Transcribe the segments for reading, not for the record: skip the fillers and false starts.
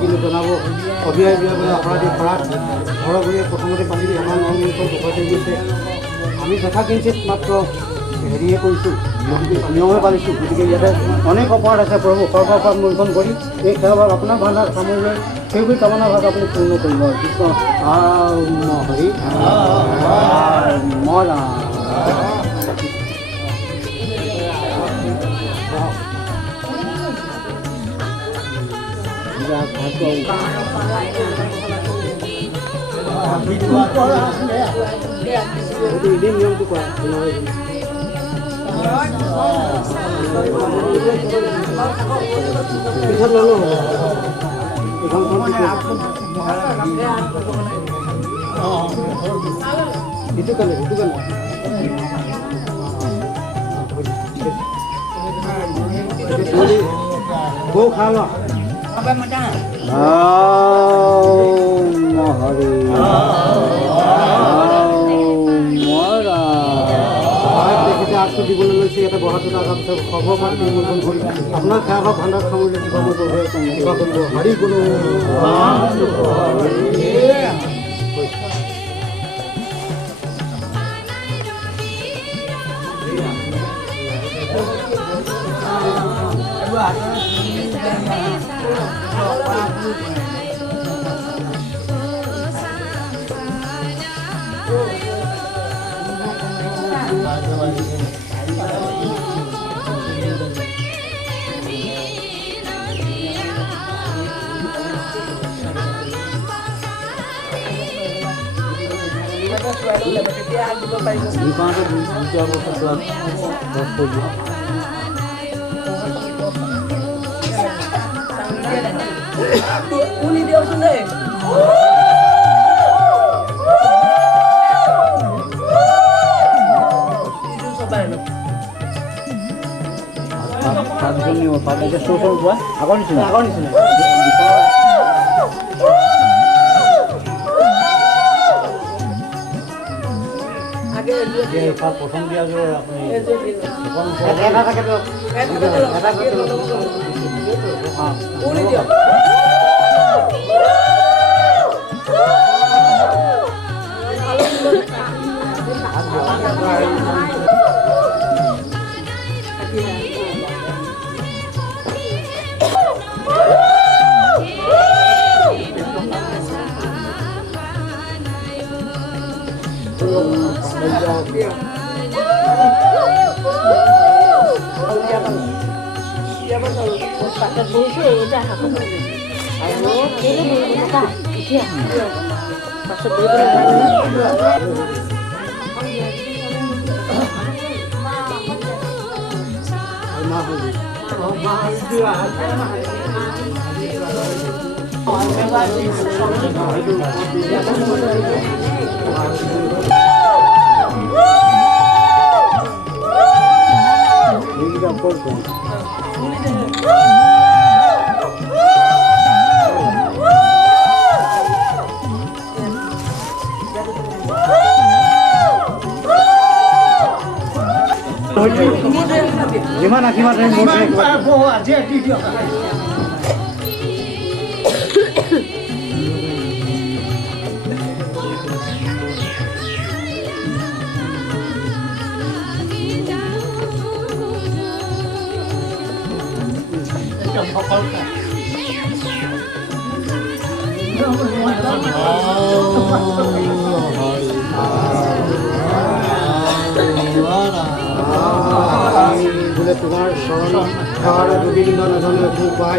কিন্তু জনাব অবিয়াই বিয়াবলৈ অপৰাধী কৰাত ঘৰৰ ঘূৰিয়ে প্ৰথমতে পাতি আমাৰ নমনীয়খন দুখতে গৈছে। আমি যথাকিঞ্চিত মাত্ৰ হেৰিয়ে কৰিছোঁ, নিয়মে পালিছোঁ। গতিকে ইয়াতে অনেক অপৰাধ আছে প্ৰভু, সৰ্বপাপ মোচন কৰি এই সেৱাভাগ আপোনাৰ ভাণ্ডাৰ সামৰিলৈ সেইবোৰ কামনা ভাগ আপুনি পূৰ্ণ কৰিব। কৃষ্ণ হৰি মৰা নিয়মটো কৰা পিছত ল'লো ইটো কালে গৌ খা ল হৰি আগটো দিবলৈ লৈছে। ইয়াতে বহাটোত আগত সৰ্বমান নিমন্ত্ৰণ কৰি আপোনাৰ সেৱা ভাণ্ডাৰ সামৰিলে কিবা কৰিব হাৰি কোনো Uni Deus deh. আগৰ নিচিনা প্ৰথম দিয়া আপুনি এটা থাকেতো যিমান আশীৰ্বাদ বোলে তোমাৰ চৰণ সেৱাৰ যোগীন্দ্ৰ নাজানে সুখ পাই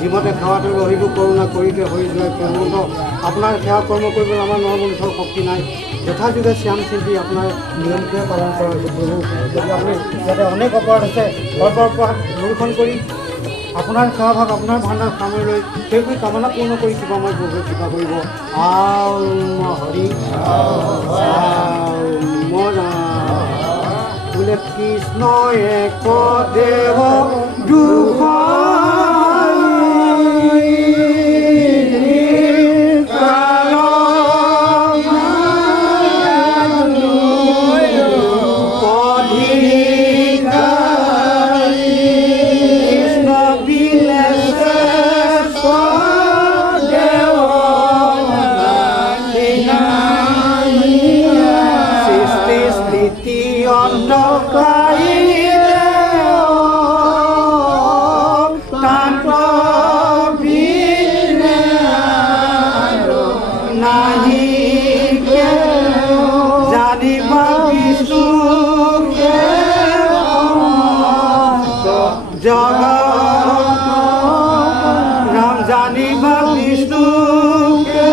যিমতে সেৱাটো ৰহিব কৰোণা কৰিতে হৈ যোৱা প্ৰেমন্ত আপোনাৰ সেৱা কৰ্ম কৰিবলৈ আমাৰ নৰমনুষ্যৰ শক্তি নাই। যথাযোগে শ্যাম চিন্তি আপোনাৰ নিয়মটোৱে পালন কৰা হৈছে প্ৰভু। গতিকে আপুনি ইয়াতে অনেক অপৰাধ আছে, সৰ্বপৰাধ নিৰীক্ষণ কৰি আপোনাৰ সেৱাভাগ আপোনাৰ ভাণ্ডাৰ সামৰি লৈ সেইবোৰ কামনা পূৰ্ণ কৰি কিবা মই প্ৰভুৱে কৃপা কৰিব। হৰি বোলে কৃষ্ণ এক দেৱ দুখ অন্তকাৰী তান্ত বিনে আৰু নাহি জানিবা বিষ্ণুকে জগত ৰাম জানিবা বিষ্ণুকে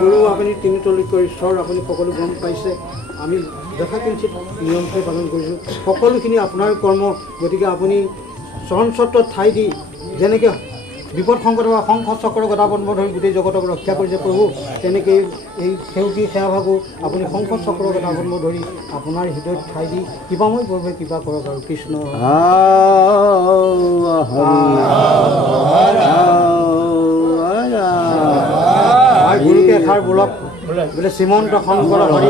গুৰু আপুনি তিনিতলিক ঈশ্বৰ আপুনি সকলো গম পাইছে আমি যথাকিঞ্চিত নিয়মকৈ পালন কৰিছোঁ সকলোখিনি আপোনাৰ কৰ্ম গতিকে আপুনি চৰণ চত্ৰত ঠাই দি যেনেকৈ বিপদ সংকট বা শংখ চক্ৰ গদাপদ্ম ধৰি গোটেই জগতক ৰক্ষা কৰিছে প্ৰভু তেনেকৈ এই সেউকী সেৱা ভাগো আপুনি শংখ চক্ৰ গদাপদ্ম ধৰি আপোনাৰ হৃদয়ত ঠাই দি কৃপাময় পূৰ্বে কৃপা কৰক আৰু কৃষ্ণ গুৰুকে এষাৰ বোলক বোলে শ্ৰীমন্ত শংকৰ হৰি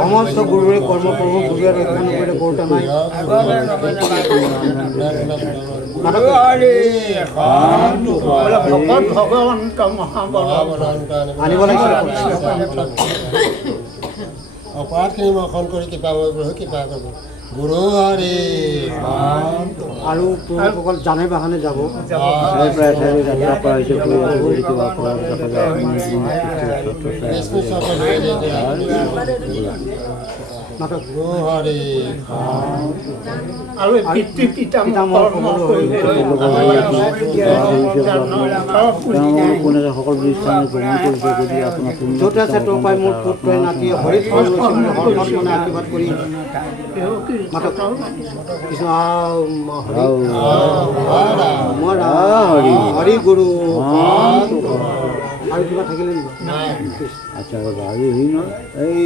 সমস্ত গুৰুৰে কৰ্ম প্ৰভু গুৰুৱে ৰক্ষা নকৰিলে কৰোঁতা নাই আনিব লাগিছিল অপৰাধখিনি মৰ্ষণ কৰি কৃপা কৃপা কৰিব গুৰু হৰি আৰু পুৰুষসকল জানে বাহানে যাব গুৰু হৰি আৰু পিতৃ পিতামহৰ য'তে আছে তোৰ পৰাই মোৰ পুত্ৰই নাতিয়ে হৰি মানে আশীৰ্বাদ কৰি মাতক কৃষ্ণ হৰি গুৰু আৰু কিবা থাকিলে নেকি আচ্ছা এই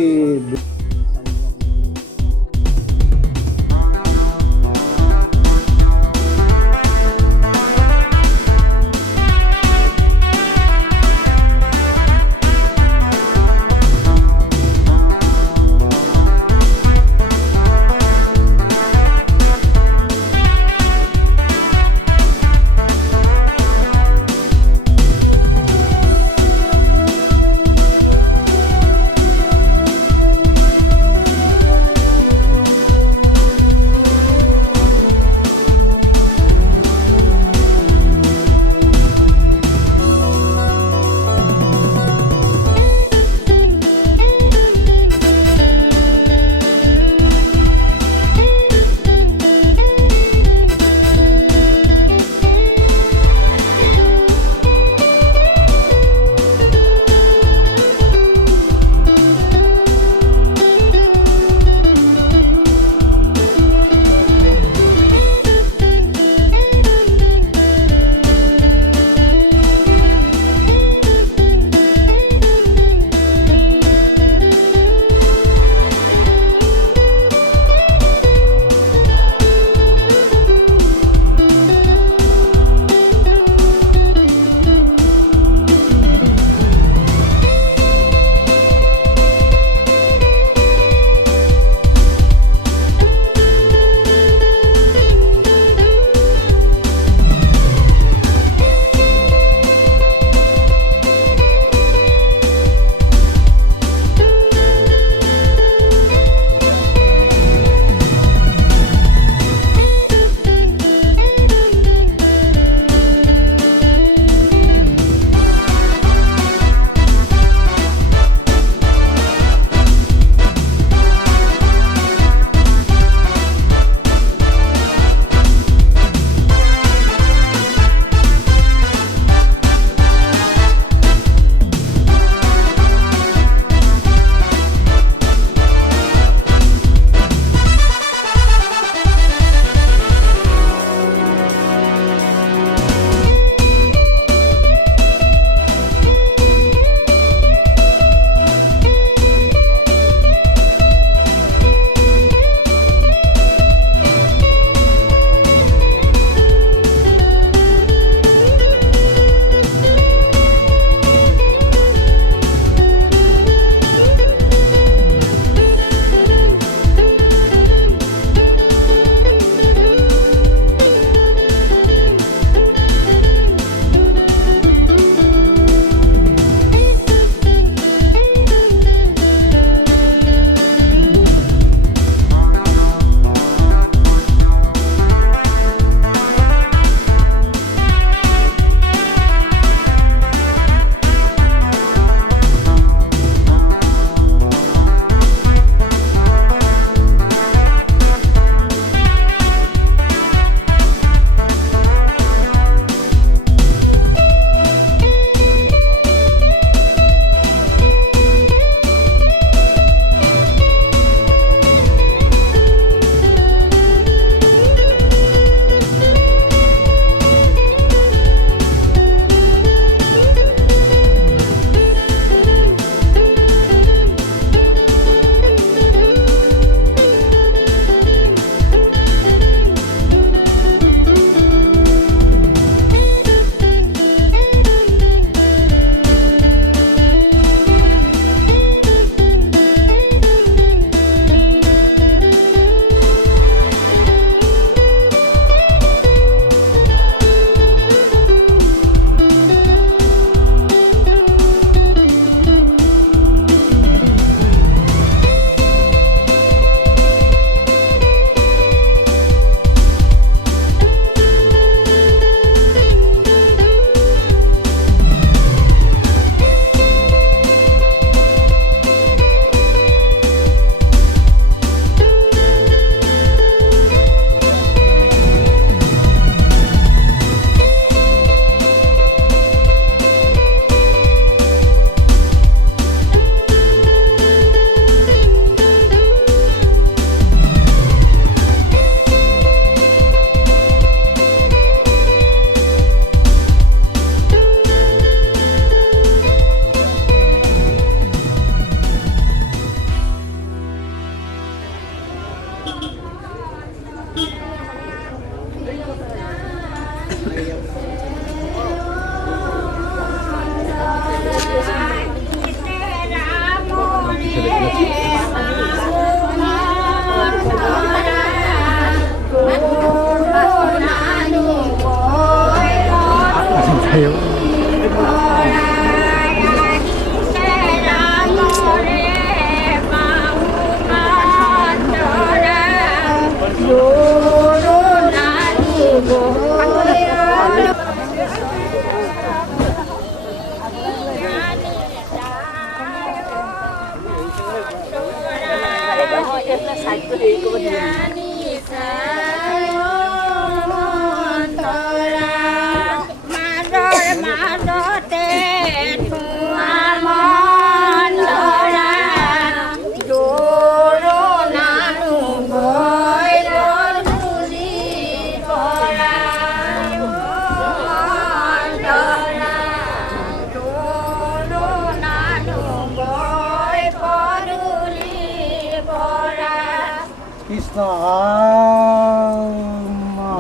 ৰাম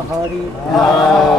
হৰি ৰাম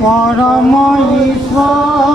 পৰম ঈশ্বৰ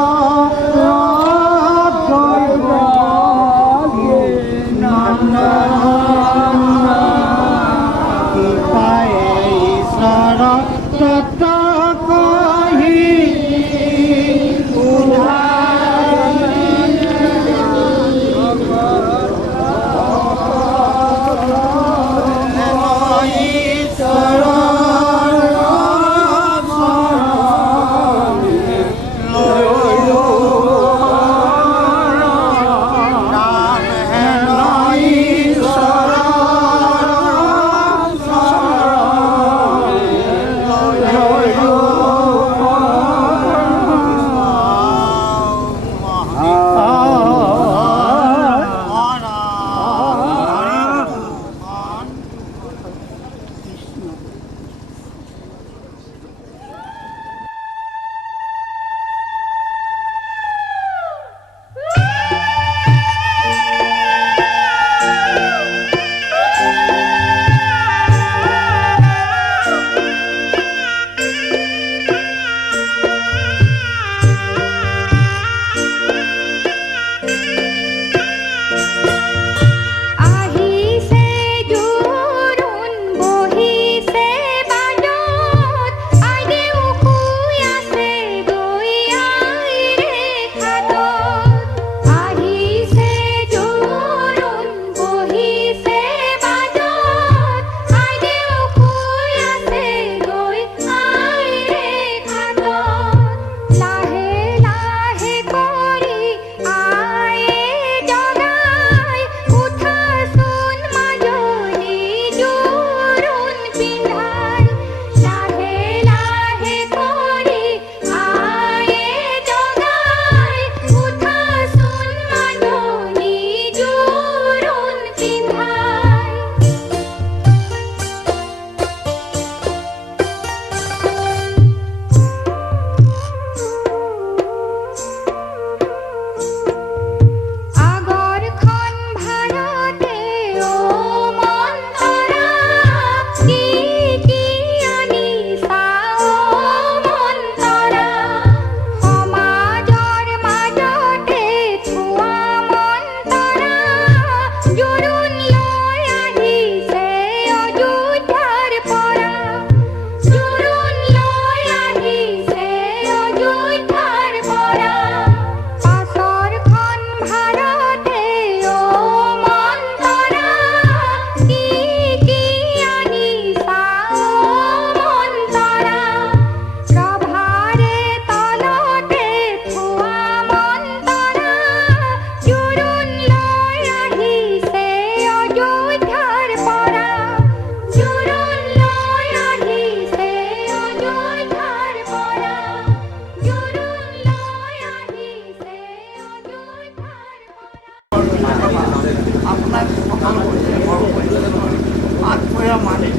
আগবঢ়া মানি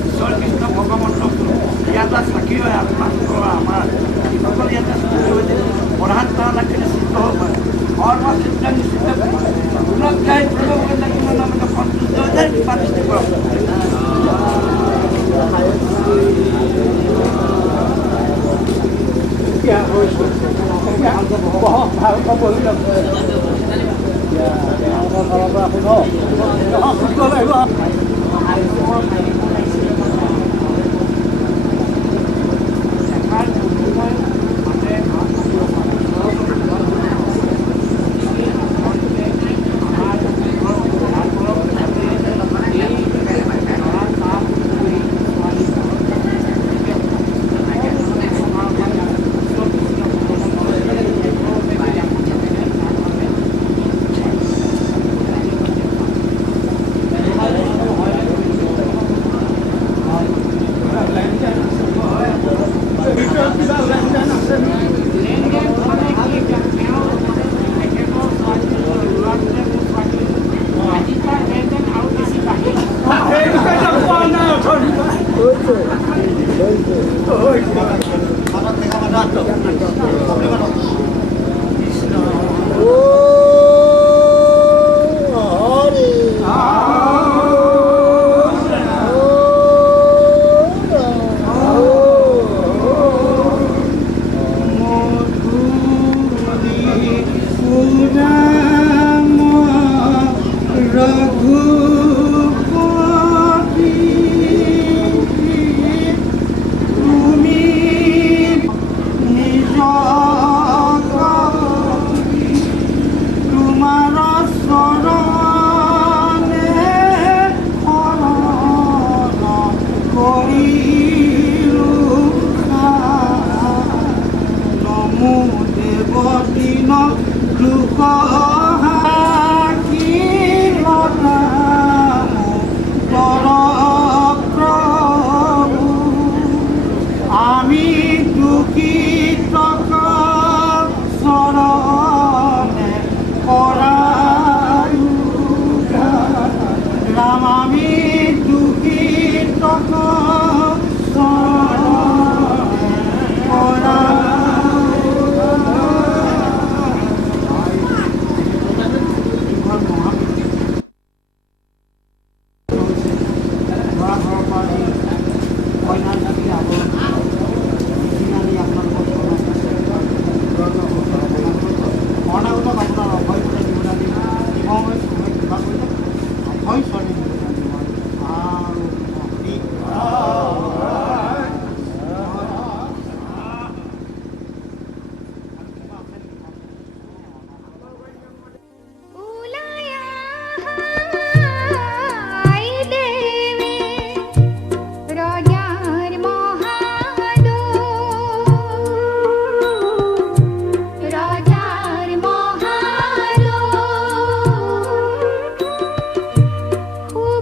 ঈশ্বৰ কৃষ্ণ ভগৱন্তক ইয়াতে চাকি হৈ আত্মাস কৰা আমাৰ যিসকল ইয়াতে প্ৰধান তালাখিনি চিত্ৰ হ'ব পাৰে সৰ্ব চিন্তা নিশ্চিত গুণগাই প্ৰভু নামতে সন্তুষ্ট হৈ যায় কৃপা দৃষ্টি কৰক খুব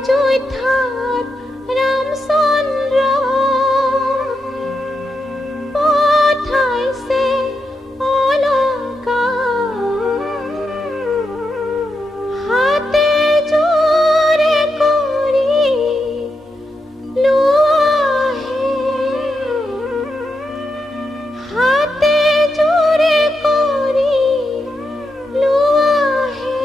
অযোধ্যাত ৰামচন্দ্ৰ পঠাইছে অলংকাৰ হাতে জোৰে কৰি লোৱাহে হাতে জোৰে কৰি লোৱাহে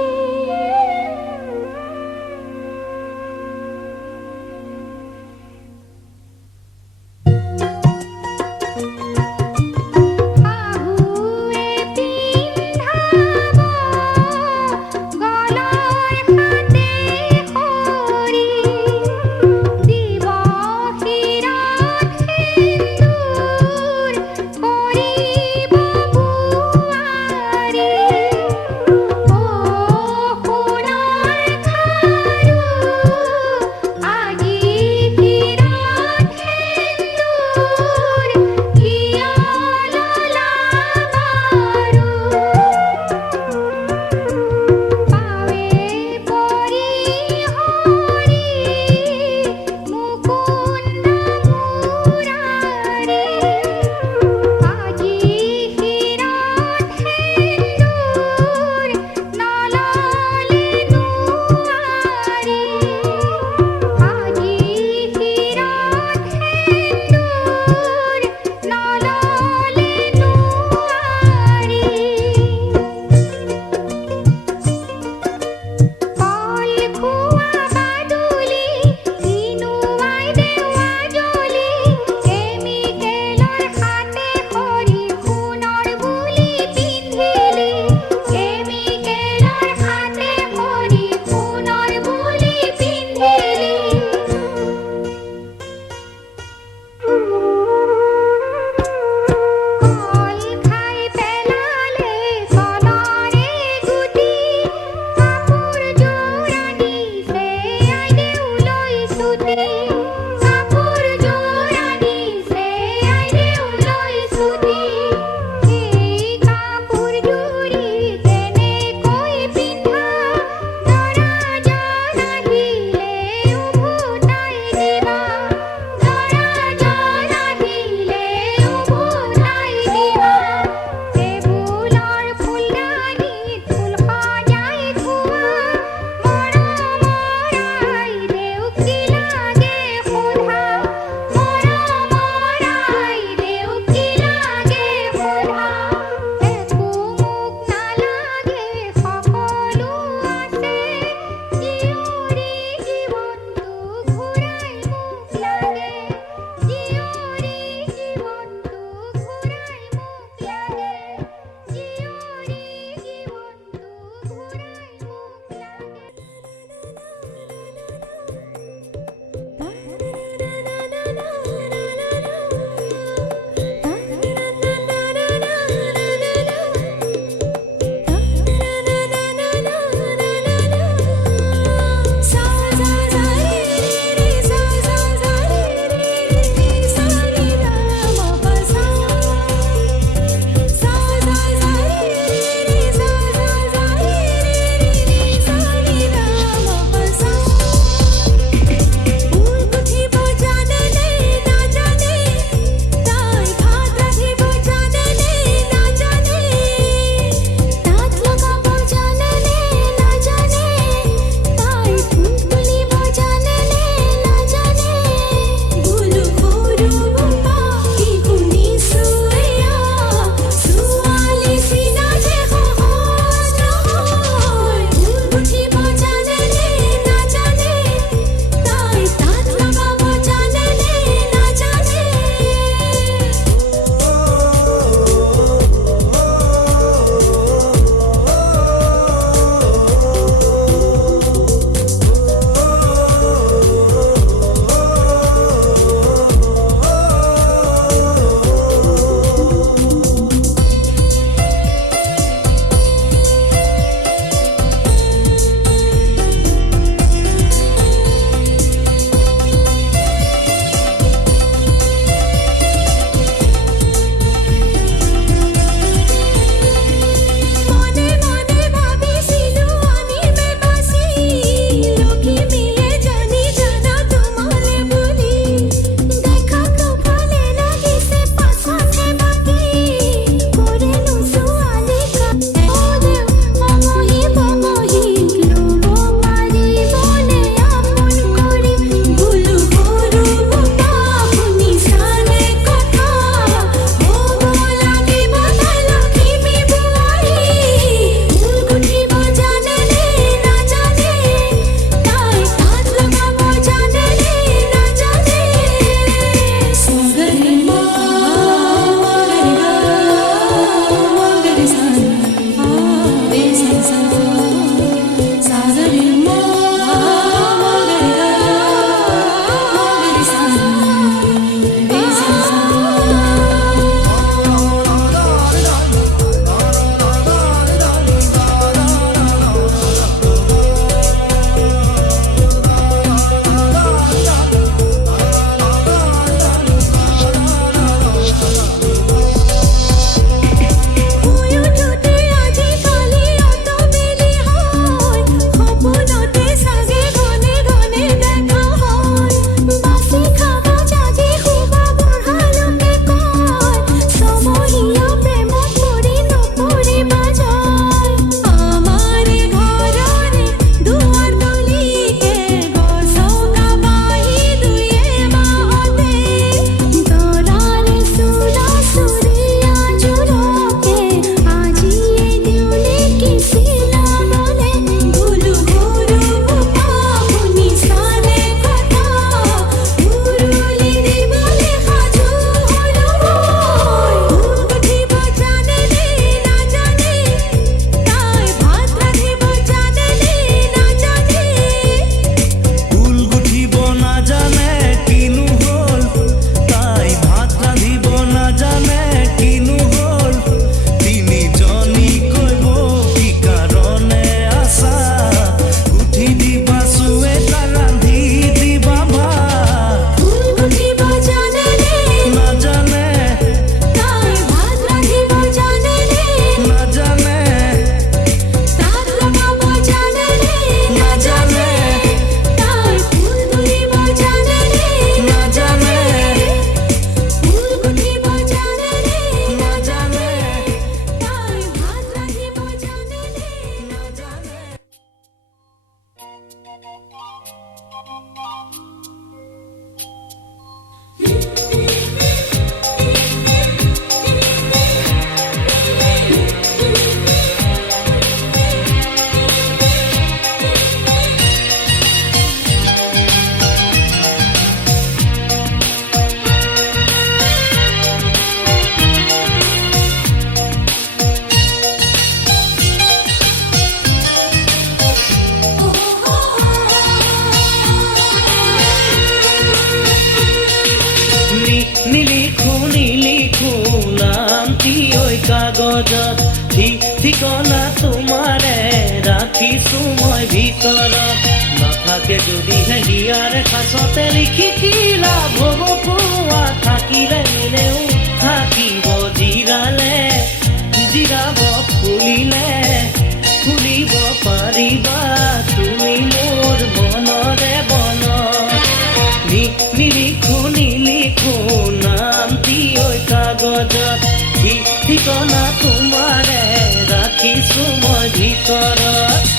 নাথাকে যদিহে হিয়াৰ কাষতে লিখি কি লাভ হ'ব কোৱা থাকিলে এনেও থাকিব জিৰালে জিৰাব ফুলিলে ফুলিব পাৰিবা তুমি মোৰ মনৰে বন নিলিখো নিলিখো নামটি ঐ কাগজত ঠিকনা তোমাৰে ৰাখিছো মই ভিতৰত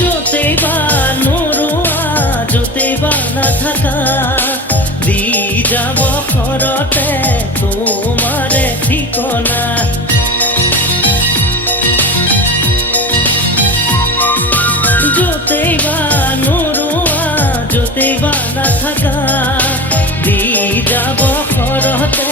য'তেই বা নৰোৱা য'তেই বা নাথাকা দি যাব ঘৰতে তোমাৰে ঠিকনা য'তেই বা নৰোৱা য'তেই বা নাথাকা দি যাব ঘৰতে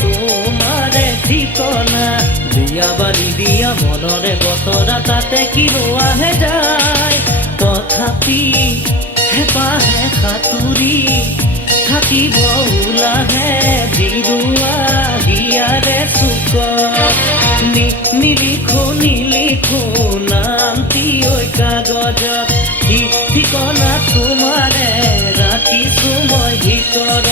তোমাৰে ঠিকনা দিয়া বা নিদিয়া মনৰে বতৰা তাতে কি ৰোৱাহে যায় তথাপি হেঁপাহে সাঁতুৰি থাকিব ওলাহে জিৰোৱা হিয়াৰে চুক নিলিখো নিলিখো নামটি ঐ কাগজত ঠিকনা তোমাৰে ৰাখিছো মই ভিতৰত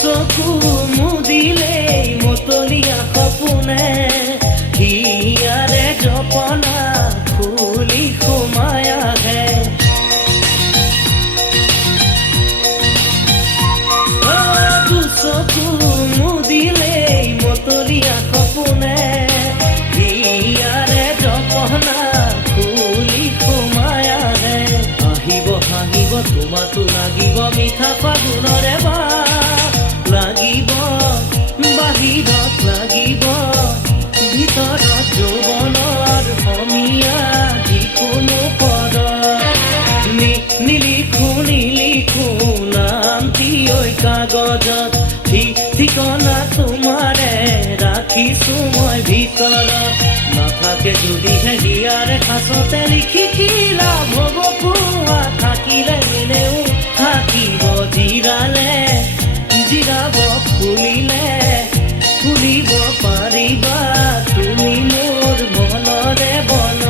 চকু মুদিলেই মতলীয়া সপোনে হিয়াৰে জপনা ফুলি সোমাই আহে চকু মুদিলেই মতলীয়া সপোনে হিয়াৰে জপনা ফুলি সোমাই আহে আহিব হাঁহিব তোমাতো লাগিব মিঠা ফাগুনৰে বা লাগিব বাহিৰত লাগিব ভিতৰত যৌৱনৰ সমীয়া যিকোনো পদ নিলিখো নিলিখো নামটি ঐ কাগজত ঠিকনা তোমাৰে ৰাখিছো মই ভিতৰত নাথাকে যদিহে হিয়াৰে কাষতে লিখি কি লাভ হ'ব কোৱা থাকিলে এনেও থাকিব জিৰালে জিৰাব ফুলিলে ফুলিব পাৰিবা তুমি মোৰ মনৰে বন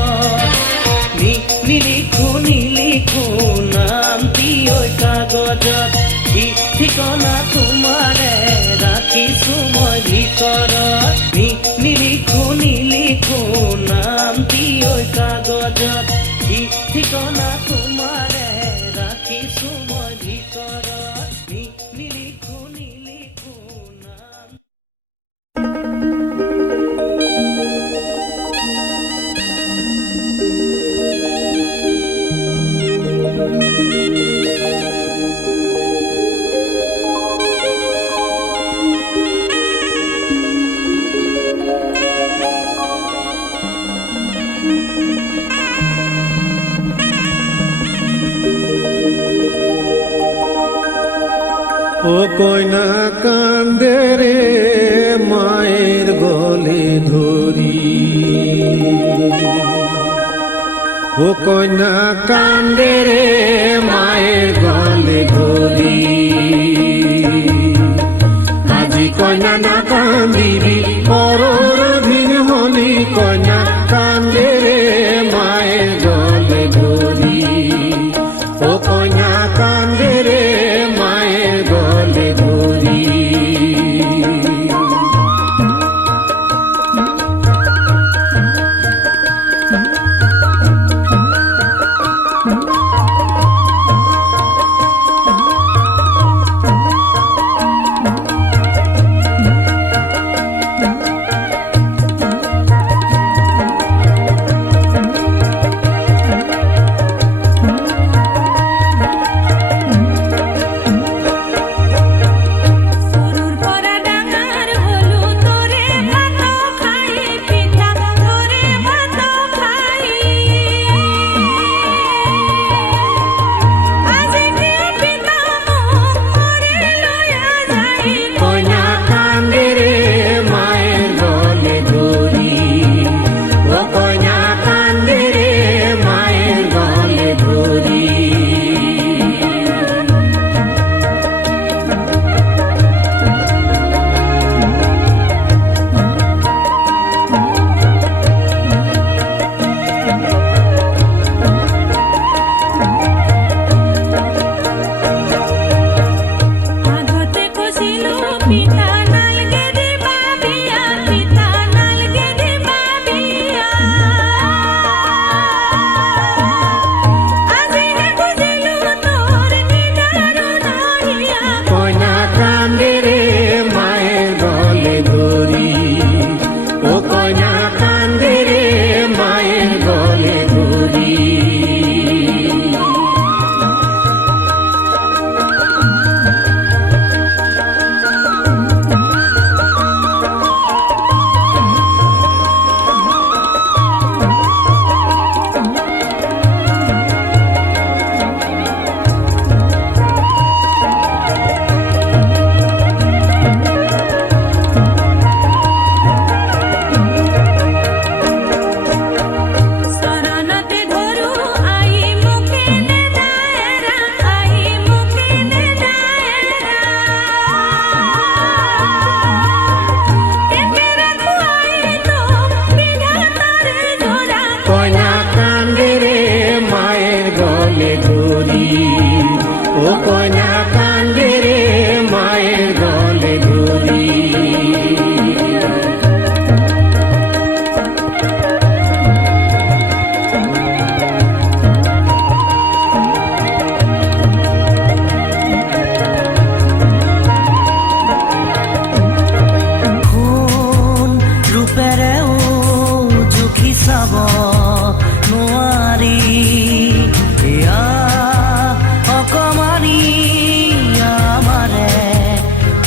নিলিখো নিলিখো নামটি ঐ কাগজত ঠিকনা তোমাৰে ৰাখিছো মই ভিতৰত নিলিখো নিলিখো নামটি ঐ কাগজত ঠিকনা তোমাৰে ৰাখিছো মই ভিতৰত নিলিখো নিলিখো নাম ও কইনা কান্দেরে মায়ের গলে ধরি ও কইনা কান্দেরে মায়ের গলে ধরি আজি কইনা না কান্দিবি পরদিন হলি কইনা কান্দেরে মায়ের গলে ধরি ও কইনা কান্দেরে মায়ের গলে ধরি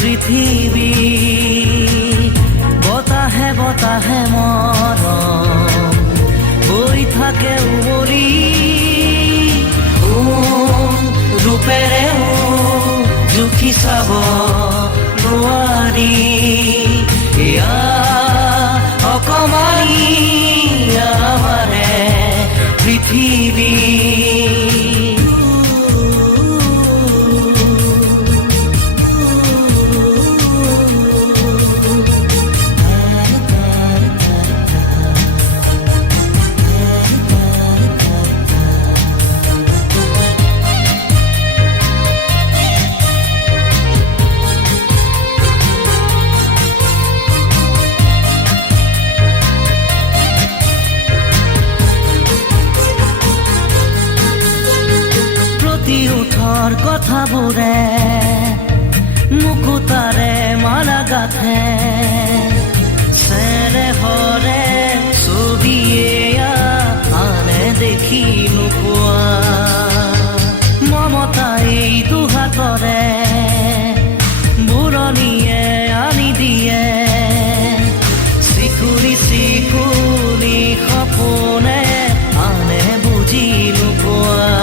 পৃথিৱী বতাহে বতাহে মৰম বৈ থাকে উমলি ৰূপেৰে জুখি চাব নোৱাৰি এয়া অকমানি আমাৰে পৃথিৱী উঠৰ কথাবোৰে মুকুতাৰে মালা গাথে চেনেহৰে ছবিয়ে আনে দেখি নোপোৱা মমতা এই দুহাতৰে বুৰণিয়ে আনি দিয়ে চিকুৰি চিকুৰি সপোনে আনে বুজি নোপোৱা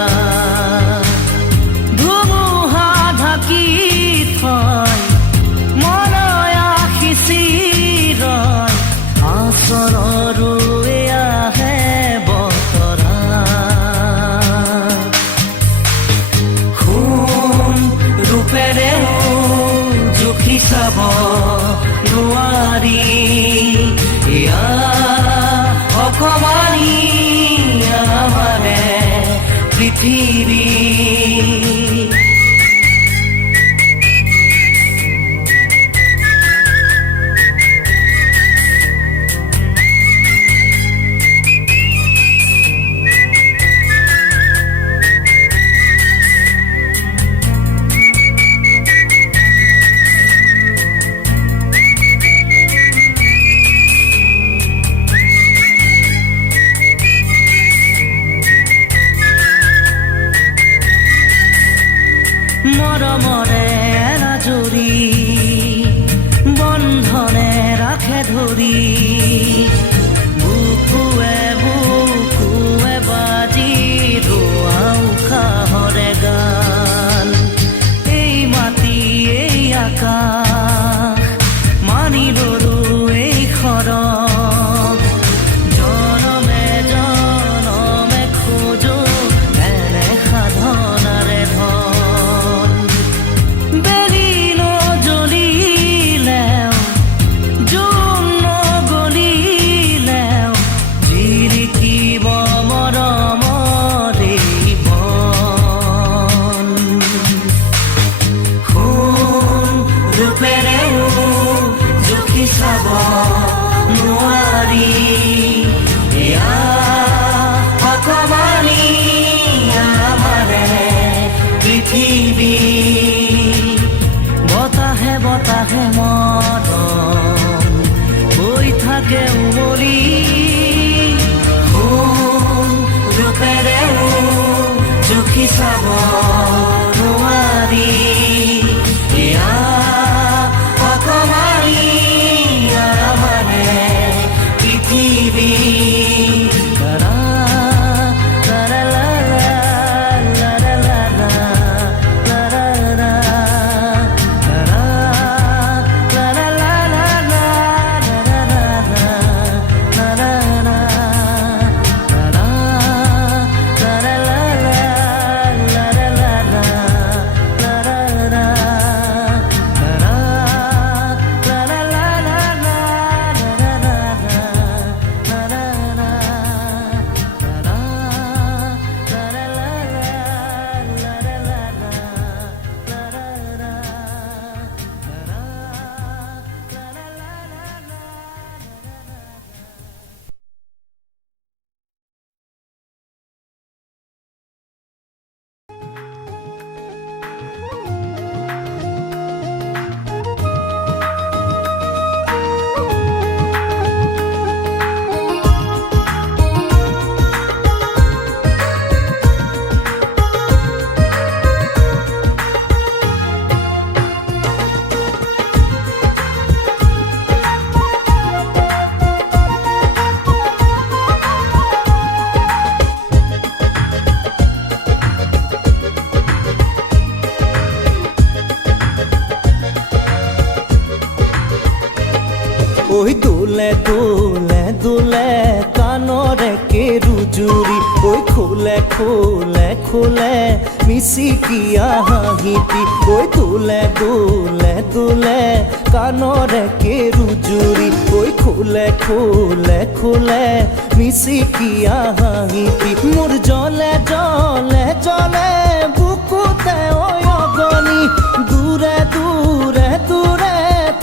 চাব নোৱাৰি এয়া অকমানি আমাৰে পৃথিৱী মৰমৰে এনাজৰি বন্ধনে ৰাখে ধৰি বুকুৱে বুকুৱে বাজি ৰোৱা উশাহৰে গান এই মাটি এই আকাশ মানি লৰো এই খৰম জনমে জনমে খোজো এনে সাধনাৰে ধন বেলি নজ্বলিলেও জোন নগলিলেও জিলিকিব মৰমৰ এই বন সোণ ৰূপেৰেও জুখি চাব নোৱাৰি এয়া অকমানি আমাৰে পৃথিৱী বতাহে বতাহে মৰম বৈ থাকে উমলি সোণ ৰূপেৰেও জুখি চাব নোৱাৰি এয়া অকমানি আমাৰে পৃথিৱী la la la ঐ দোলে দোলে দোলে কাণৰে কেৰুজুৰি ঐ খোলে খোলে খোলে মিচিকিয়া হাঁহিটি ঐ দোলে দোলে দোলে কাণৰে কেৰুজুৰি ঐ খোলে খোলে খোলে মিচিকিয়া হাঁহিটি মোৰ জলে জলে জলে বুকুতে ঐ অগনি দূৰে দূৰে দূৰে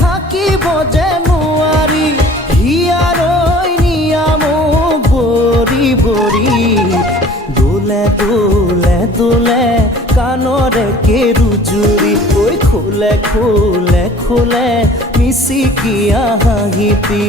থাকিব যে নোৱাৰি হিয়াৰৈ নিয়ামো বৰি বৰি দোলে দোলে দোলে কাণৰে কেৰুজুৰি ঐ খোলে খোলে খোলে মিচিকিয়া হাঁহিটি